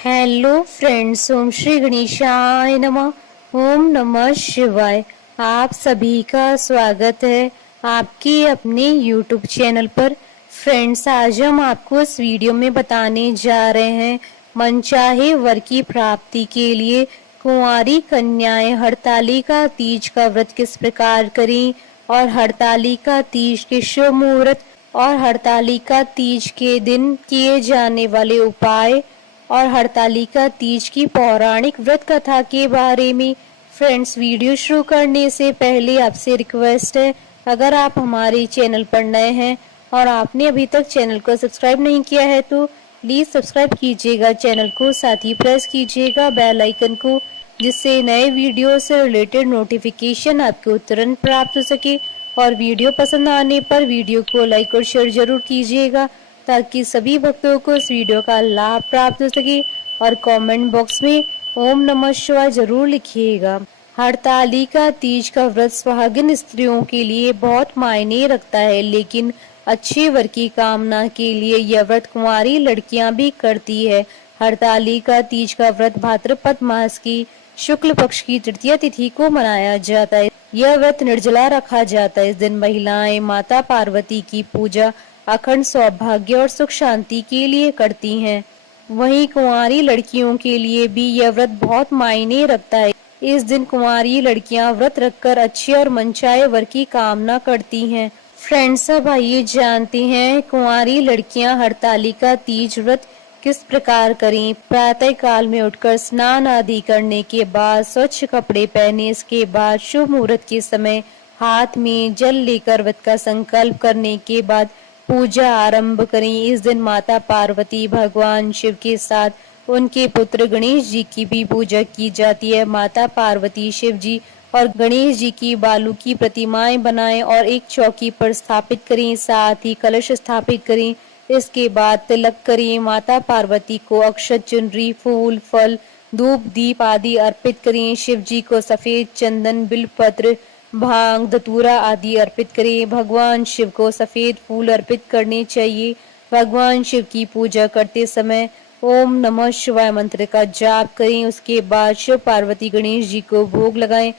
Hello friends, ओम श्री गणेशाय नमः। ओम नमः शिवाय। आप सभी का स्वागत है आपके अपने यूट्यूब चैनल पर। फ्रेंड्स, आज हम आपको इस वीडियो में बताने जा रहे हैं मनचाहे वर की प्राप्ति के लिए कुंवारी कन्याएं हरतालिका तीज का व्रत किस प्रकार करें और हरतालिका तीज के शुभ मुहूर्त और हरतालिका तीज के दिन किए जाने वाले उपाय और हरतालिका तीज की पौराणिक व्रत कथा के बारे में। फ्रेंड्स, वीडियो शुरू करने से पहले आपसे रिक्वेस्ट है, अगर आप हमारे चैनल पर नए हैं और आपने अभी तक चैनल को सब्सक्राइब नहीं किया है तो प्लीज सब्सक्राइब कीजिएगा चैनल को, साथ ही प्रेस कीजिएगा बेल आइकन को, जिससे नए वीडियो से रिलेटेड नोटिफिकेशन आपको तुरंत प्राप्त हो सके। और वीडियो पसंद आने पर वीडियो को लाइक और शेयर जरूर कीजिएगा ताकि सभी भक्तों को इस वीडियो का लाभ प्राप्त हो सके। और कमेंट बॉक्स में ओम नमः शिवाय जरूर लिखिएगा। हरतालिका तीज का व्रत सुहागिन स्त्रियों के लिए बहुत मायने रखता है, लेकिन अच्छे वर की कामना के लिए यह व्रत कुंवारी लड़कियां भी करती है। हरतालिका तीज का व्रत भाद्रपद मास की शुक्ल पक्ष की तृतीय तिथि को मनाया जाता है। यह व्रत निर्जला रखा जाता है। इस दिन महिलाएं माता पार्वती की पूजा अखंड सौभाग्य और सुख शांति के लिए करती हैं। वहीं कुंवारी लड़कियों के लिए भी यह व्रत बहुत मायने रखता है। इस दिन कुंवारी लड़कियां व्रत रखकर अच्छे और मनचाहे वर की कामना करती हैं। फ्रेंड्स, अब आइए जानते हैं कुंवारी लड़कियां हरतालिका तीज व्रत किस प्रकार करें। प्रातः काल में उठकर स्नान आदि करने के बाद स्वच्छ कपड़े पहने, इसके बाद शुभ मुहूर्त के समय हाथ में जल लेकर व्रत का संकल्प करने के बाद पूजा आरंभ करें। इस दिन माता पार्वती भगवान शिव के साथ उनके पुत्र गणेश जी की भी पूजा की जाती है। माता पार्वती, शिव जी और गणेश जी की बालू की प्रतिमाएं बनाएं और एक चौकी पर स्थापित करें, साथ ही कलश स्थापित करें। इसके बाद तिलक करें। माता पार्वती को अक्षत, चुनरी, फूल, फल, धूप, दीप आदि अर्पित करें। शिव जी को सफेद चंदन, बिल्वपत्र, भांग, धतूरा आदि अर्पित करें। भगवान शिव को सफेद फूल अर्पित करने चाहिए। भगवान शिव की पूजा करते समय ओम नमः शिवाय मंत्र का जाप करें। उसके बाद शिव पार्वती गणेश जी को भोग लगाएं।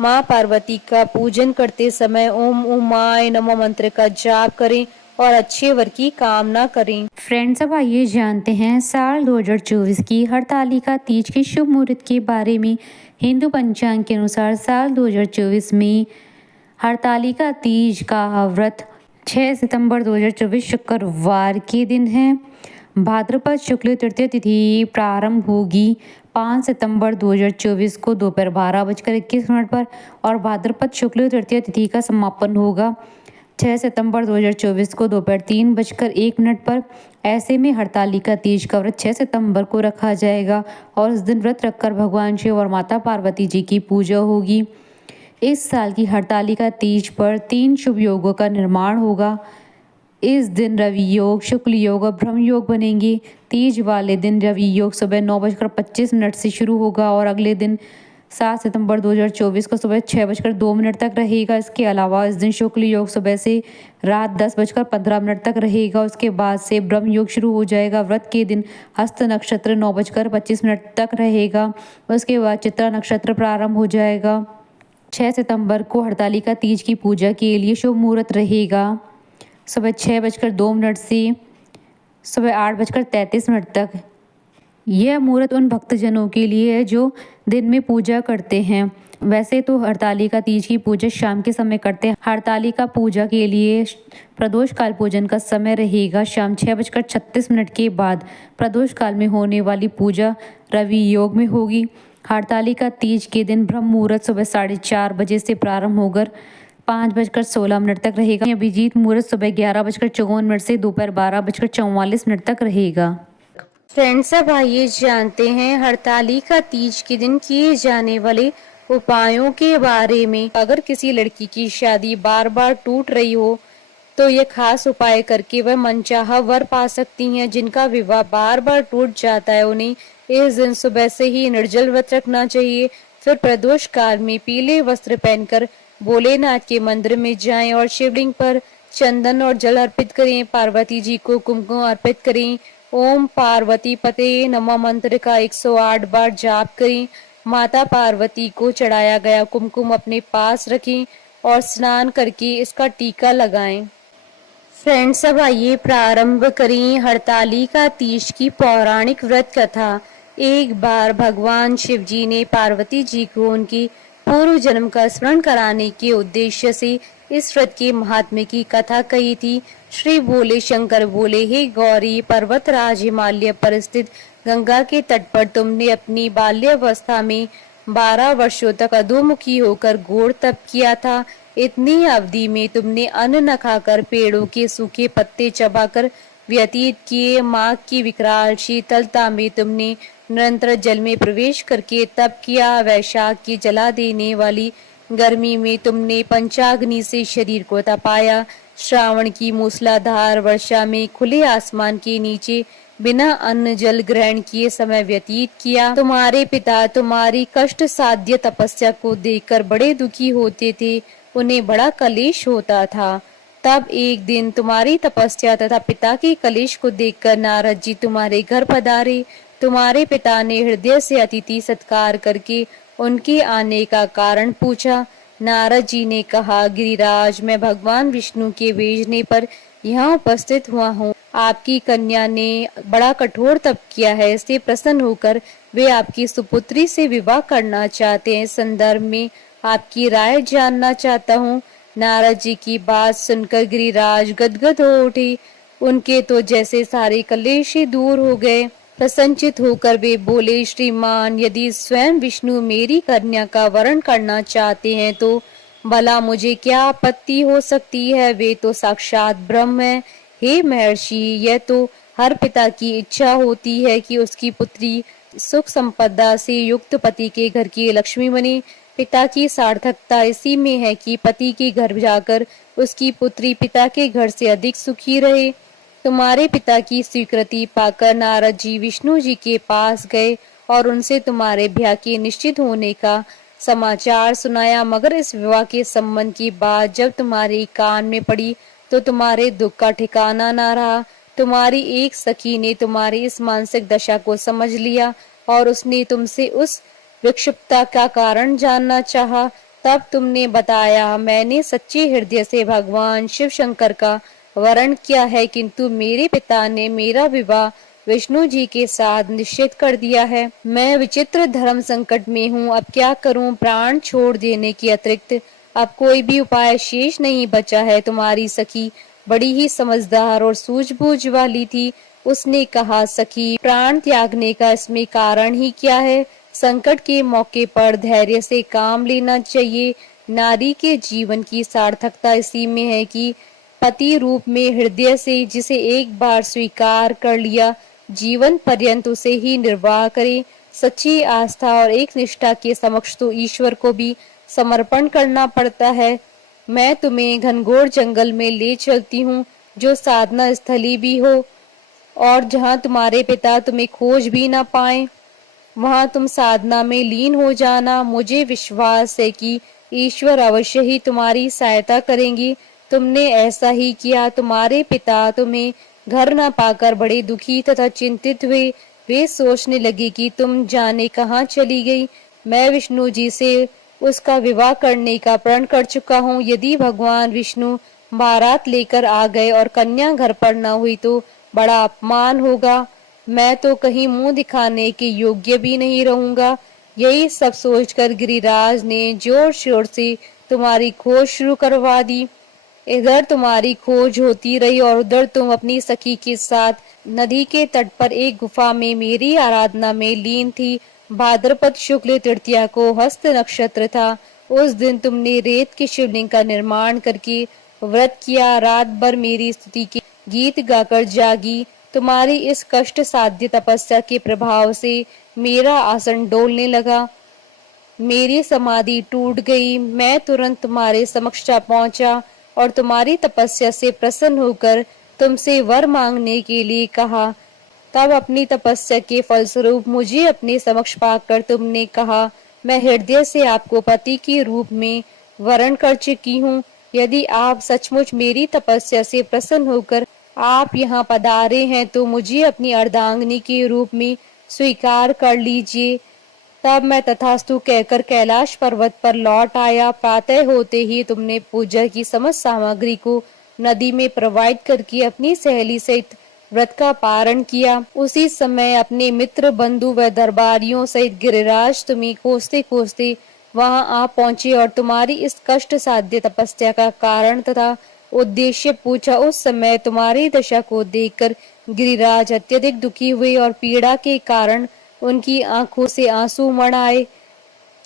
माँ पार्वती का पूजन करते समय ओम उमाय नमः मंत्र का जाप करें और अच्छे वर की कामना करें। फ्रेंड्स, अब आइए जानते हैं साल 2024 की हरतालिका तीज के शुभ मुहूर्त के बारे में। हिंदू पंचांग के अनुसार साल 2024 में हरतालिका तीज का व्रत 6 सितंबर 2024 शुक्रवार के दिन है। भाद्रपद शुक्ल तृतीय तिथि प्रारंभ होगी 5 सितंबर 2024 को दोपहर 12:21 पर और भाद्रपद शुक्ल तृतीय तिथि का समापन होगा 6 सितंबर 2024 को दोपहर 3:01 पर। ऐसे में हरतालिका तीज का व्रत 6 सितंबर को रखा जाएगा और इस दिन व्रत रखकर भगवान शिव और माता पार्वती जी की पूजा होगी। इस साल की हरतालिका तीज पर 3 शुभ योगों का निर्माण होगा। इस दिन रवि योग, शुक्ल योग और ब्रह्म योग बनेंगे। तीज वाले दिन रवि योग सुबह 9:25 से शुरू होगा और अगले दिन 7 सितंबर 2024 को सुबह 6:02 तक रहेगा। इसके अलावा इस दिन शुक्ल योग सुबह से रात 10:15 तक रहेगा। उसके बाद से ब्रह्म योग शुरू हो जाएगा। व्रत के दिन हस्त नक्षत्र 9:25 तक रहेगा। उसके बाद चित्रा नक्षत्र प्रारंभ हो जाएगा। 6 सितंबर को हरतालिका तीज की पूजा के लिए शुभ मुहूर्त रहेगा सुबह 6:02 से सुबह 8:33 तक। यह मुहूर्त उन भक्तजनों के लिए है जो दिन में पूजा करते हैं। वैसे तो हरतालिका तीज की पूजा शाम के समय करते हैं। हरतालिका पूजा के लिए प्रदोष काल पूजन का समय रहेगा शाम 6:36 के बाद। प्रदोष काल में होने वाली पूजा रवि योग में होगी। हरतालिका तीज के दिन ब्रह्म मुहूर्त सुबह 4:30 बजे से प्रारंभ होकर 5:16 तक रहेगा। अभिजीत मुहूर्त सुबह 11:54 से दोपहर 12:44 तक रहेगा। फ्रेंड्स, अब आइए जानते हैं हरतालिका तीज के दिन किए जाने वाले उपायों के बारे में। अगर किसी लड़की की शादी बार बार टूट रही हो तो ये खास उपाय करके वह मनचाहा वर पा सकती हैं। जिनका विवाह बार बार टूट जाता है उन्हें इस दिन सुबह से ही निर्जल व्रत रखना चाहिए। फिर प्रदोष काल में पीले वस्त्र पहनकर भोलेनाथ के मंदिर में जाएं और शिवलिंग पर चंदन और जल अर्पित करें। पार्वती जी को कुमकुम अर्पित करें। ओम पार्वती पते नमः मंत्र का 108 बार जाप करें। माता पार्वती को चढ़ाया गया कुमकुम अपने पास रखें और स्नान करके इसका टीका लगाएं। फ्रेंड्स, अब आइए प्रारंभ करें हरतालिका तीज की पौराणिक व्रत कथा। एक बार भगवान शिव जी ने पार्वती जी को उनकी पूर्व जन्म का स्मरण कराने के उद्देश्य से इस व्रत के महात्म्य की कथा कही थी। श्री भोले शंकर बोले, हे गौरी, पर्वतराज हिमालय पर स्थित गंगा के तट पर तुमने अपनी बाल्यावस्था में 12 वर्षों तक अधोमुखी होकर घोर तप किया था। इतनी अवधि में तुमने अन्न न खाकर पेड़ों के सूखे पत्ते चबाकर व्यतीत किए। माघ की विकराल शीतलता में तुमने निरंतर जल में प्रवेश करके तप किया। वैशाख की जला देने वाली गर्मी में तुमने पंचाग्नि से शरीर को तपाया। श्रावण की मूसलाधार वर्षा में खुले आसमान के नीचे बिना अन्न जल ग्रहण किए समय व्यतीत किया। तुम्हारे पिता तुम्हारी कष्ट साध्य तपस्या को देखकर बड़े दुखी होते थे, उन्हें बड़ा कलेश होता था। तब एक दिन तुम्हारी तपस्या तथा पिता के कलेश को देखकर नारद जी तुम्हारे घर पधारे। तुम्हारे पिता ने हृदय से अतिथि सत्कार करके उनके आने का कारण पूछा। नारद जी ने कहा, गिरिराज, मैं भगवान विष्णु के भेजने पर यहाँ उपस्थित हुआ हूँ। आपकी कन्या ने बड़ा कठोर तप किया है, इससे प्रसन्न होकर वे आपकी सुपुत्री से विवाह करना चाहते हैं। संदर्भ में आपकी राय जानना चाहता हूँ। नारद जी की बात सुनकर गिरिराज गदगद हो उठे। उनके तो जैसे सारे कलेश ही दूर हो गए। प्रसन्नचित होकर वे बोले, श्रीमान, यदि स्वयं विष्णु मेरी कन्या का वरण करना चाहते हैं तो भला मुझे क्या आपत्ति हो सकती है। वे तो साक्षात ब्रह्म है। हे महर्षि, यह तो हर पिता की इच्छा होती है कि उसकी पुत्री सुख संपदा से युक्त पति के घर की लक्ष्मी बने। पिता की सार्थकता इसी में है कि पति के घर जाकर उसकी पुत्री पिता के घर से अधिक सुखी रहे। तुम्हारे पिता की स्वीकृति पाकर नारद जी विष्णु जी के पास गए और उनसे तुम्हारे ब्याह के निश्चित होने का समाचार सुनाया। मगर इस विवाह के संबंध की बात जब तुम्हारे कान में पड़ी तो तुम्हारे दुख का ठिकाना ना रहा। तुम्हारी एक सखी ने तुम्हारी इस मानसिक दशा को समझ लिया और उसने तुमसे उस विक्षिप्तता का कारण जानना चाहा। तब तुमने बताया, मैंने सच्चे हृदय से भगवान शिव शंकर का वरण किया है, किंतु मेरे पिता ने मेरा विवाह विष्णु जी के साथ निश्चित कर दिया है। मैं विचित्र धर्म संकट में हूँ, अब क्या करूँ। प्राण छोड़ देने के अतिरिक्त अब कोई भी उपाय शेष नहीं बचा है। तुम्हारी सखी बड़ी ही समझदार और सूझबूझ वाली थी। उसने कहा, सखी, प्राण त्यागने का इसमें कारण ही क्या है। संकट के मौके पर धैर्य से काम लेना चाहिए। नारी के जीवन की सार्थकता इसी में है कि पति रूप में हृदय से जिसे एक बार स्वीकार कर लिया, जीवन पर्यंत उसे ही निर्वाह करे। सच्ची आस्था और एक निष्ठा के समक्ष तो ईश्वर को भी समर्पण करना पड़ता है। मैं तुम्हें घनघोर जंगल में ले चलती हूँ, जो साधना स्थली भी हो और जहाँ तुम्हारे पिता तुम्हें खोज भी ना पाए। वहाँ तुम साधना में लीन हो जाना। मुझे विश्वास है कि ईश्वर अवश्य ही तुम्हारी सहायता करेंगी। तुमने ऐसा ही किया। तुम्हारे पिता तुम्हें घर न पाकर बड़े दुखी तथा चिंतित हुए। वे सोचने लगे कि तुम जाने कहाँ चली गई। मैं विष्णु जी से उसका विवाह करने का प्रण कर चुका हूँ। यदि भगवान विष्णु बारात लेकर आ गए और कन्या घर पर न हुई तो बड़ा अपमान होगा। मैं तो कहीं मुंह दिखाने के योग्य भी नहीं रहूंगा। यही सब सोचकर गिरिराज ने जोर शोर से तुम्हारी खोज शुरू करवा दी। इधर तुम्हारी खोज होती रही और उधर तुम अपनी सखी के साथ नदी के तट पर एक गुफा में मेरी आराधना में लीन थी। भाद्रपद शुक्ल तृतीया को हस्त नक्षत्र था। उस दिन तुमने रेत के शिवलिंग का निर्माण करके व्रत किया। रात भर मेरी स्तुति के गीत गाकर जागी। तुम्हारी इस कष्ट साध्य तपस्या के प्रभाव से मेरा आसन डोलने लगा। मेरी समाधि टूट गई। मैं तुरंत तुम्हारे समक्ष जा पहुंचा और तुम्हारी तपस्या से प्रसन्न होकर तुमसे वर मांगने के लिए कहा। तब अपनी तपस्या के फलस्वरूप मुझे अपने समक्ष पाकर तुमने कहा, मैं हृदय से आपको पति के रूप में वरण कर चुकी हूँ। यदि आप सचमुच मेरी तपस्या से प्रसन्न होकर आप यहाँ पधारे हैं तो मुझे अपनी अर्धांगिनी के रूप में स्वीकार कर लीजिए। तब मैं तथास्तु कहकर कैलाश पर्वत पर लौट आया। प्रातः होते ही तुमने पूजा की समस्त सामग्री को नदी में प्रवाहित करके अपनी सहेली सहित व्रत का पारण किया। उसी समय अपने मित्र बंधु व दरबारियों सहित गिरिराज तुम्हें कोसते कोसते वहां आ पहुंचे और तुम्हारी इस कष्ट साध्य तपस्या का कारण तथा उद्देश्य पूछा। उस समय तुम्हारी दशा को देखकर गिरिराज अत्यधिक दुखी हुए और पीड़ा के कारण उनकी आंखों से आंसू मड़ आए।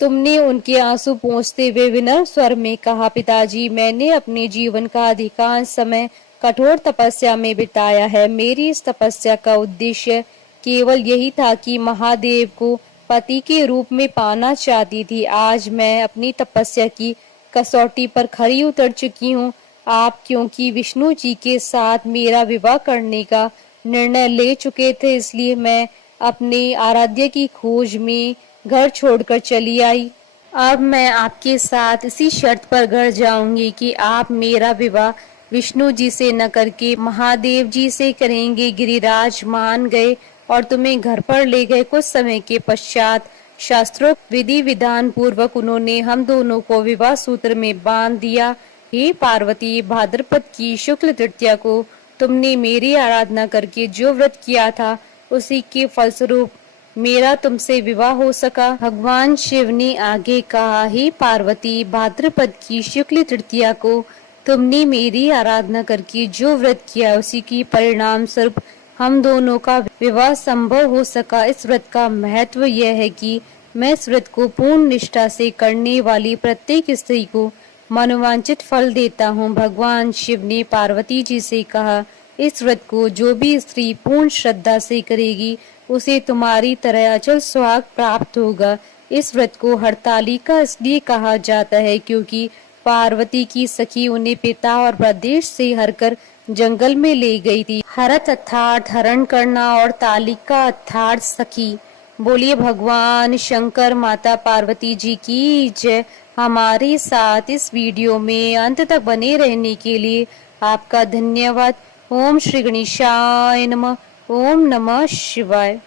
तुमने उनके आंसू पोंछते हुए विनम्र स्वर में कहा, पिताजी, मैंने अपने जीवन का अधिकांश समय कठोर तपस्या में बिताया है। मेरी इस तपस्या का उद्देश्य केवल यही था कि महादेव को पति के रूप में पाना चाहती थी। आज मैं अपनी तपस्या की कसौटी पर खरी उतर चुकी हूँ। आप क्योंकि विष्णु जी के साथ मेरा विवाह करने का निर्णय ले चुके थे, इसलिए मैं अपने आराध्य की खोज में घर छोड़कर चली आई। अब मैं आपके साथ इसी शर्त पर घर जाऊंगी कि आप मेरा विवाह विष्णु जी से न करके महादेव जी से करेंगे। गिरिराज मान गए और तुम्हें घर पर ले गए। कुछ समय के पश्चात शास्त्रोक्त विधि विधान पूर्वक उन्होंने हम दोनों को विवाह सूत्र में बांध दिया। हे पार्वती, भाद्रपद की शुक्ल तृतीया को तुमने मेरी आराधना करके जो व्रत किया था, उसी के फलस्वरूप मेरा तुमसे विवाह हो सका। भगवान शिव ने आगे कहा, हे पार्वती, भाद्रपद की शुक्ल तृतीया को तुमने मेरी आराधना करके जो व्रत किया, उसी की परिणाम स्वरूप हम दोनों का विवाह संभव हो सका। इस व्रत का महत्व यह है कि मैं इस व्रत को पूर्ण निष्ठा से करने वाली प्रत्येक स्त्री को मनोवांछित फल देता हूँ। भगवान शिव ने पार्वती जी से कहा, इस व्रत को जो भी स्त्री पूर्ण श्रद्धा से करेगी, उसे तुम्हारी तरह अचल सुहाग प्राप्त होगा। इस व्रत को हरतालिका इसलिए कहा जाता है क्योंकि पार्वती की सखी उन्हें पिता और प्रदेश से हरकर जंगल में ले गई थी। हरत अर्थात हरण करना और तालिका अर्थात सखी। बोलिए भगवान शंकर माता पार्वती जी की जय। हमारे साथ इस वीडियो में अंत तक बने रहने के लिए आपका धन्यवाद। ओम श्री गणेशाय नमः। ओम नमः शिवाय।